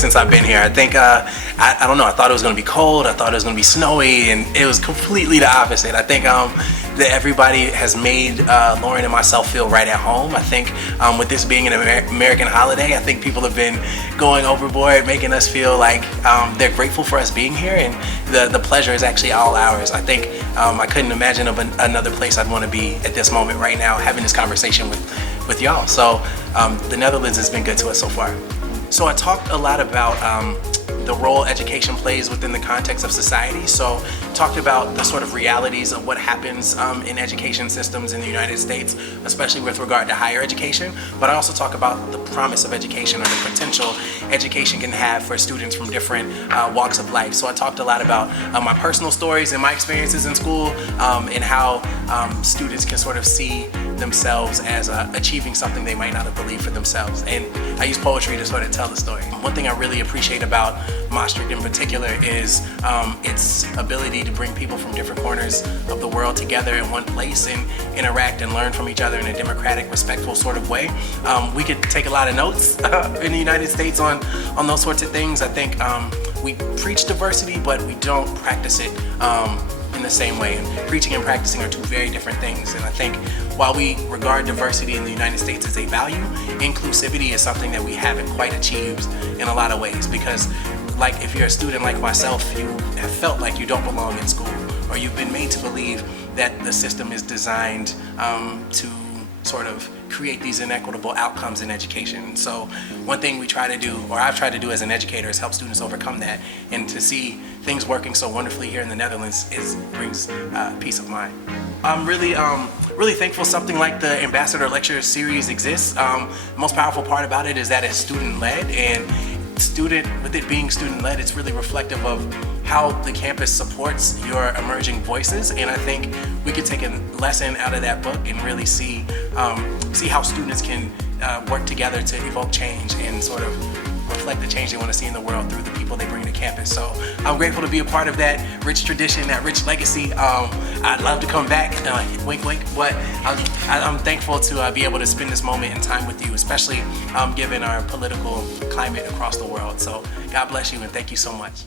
since I've been here. I think, I don't know, I thought it was going to be cold, I thought it was going to be snowy, and it was completely the opposite. I think that everybody has made Lauren and myself feel right at home. I think with this being an American holiday, I think people have been going overboard, making us feel like they're grateful for us being here, and the pleasure is actually all ours. I think I couldn't imagine of another place I'd want to be at this moment right now, having this conversation with y'all. So the Netherlands has been good to us so far. So I talked a lot about the role education plays within the context of society. So talked about the sort of realities of what happens in education systems in the United States, especially with regard to higher education. But I also talk about the promise of education, or the potential education can have for students from different walks of life. So I talked a lot about my personal stories and my experiences in school, and how students can sort of see themselves as achieving something they might not have believed for themselves. And I use poetry to sort of tell the story. One thing I really appreciate about Maastricht in particular is its ability to bring people from different corners of the world together in one place and interact and learn from each other in a democratic, respectful sort of way. We could take a lot of notes in the United States on those sorts of things. I think we preach diversity, but we don't practice it in the same way. And preaching and practicing are two very different things. And I think while we regard diversity in the United States as a value, inclusivity is something that we haven't quite achieved in a lot of ways. Because like if you're a student like myself, you have felt like you don't belong in school, or you've been made to believe that the system is designed to sort of create these inequitable outcomes in education. So one thing we try to do, or I've tried to do as an educator, is help students overcome that, and to see things working so wonderfully here in the Netherlands brings peace of mind. I'm really thankful something like the Ambassador Lecture Series exists. The most powerful part about it is that it's student-led, and with it being student-led, it's really reflective of how the campus supports your emerging voices. And I think we could take a lesson out of that book and really see how students can work together to evoke change and sort of reflect the change they want to see in the world through the people they bring to campus. So I'm grateful to be a part of that rich tradition, that rich legacy. I'd love to come back, wink wink, but I'm thankful to be able to spend this moment in time with you, especially given our political climate across the world. So God bless you, and thank you so much.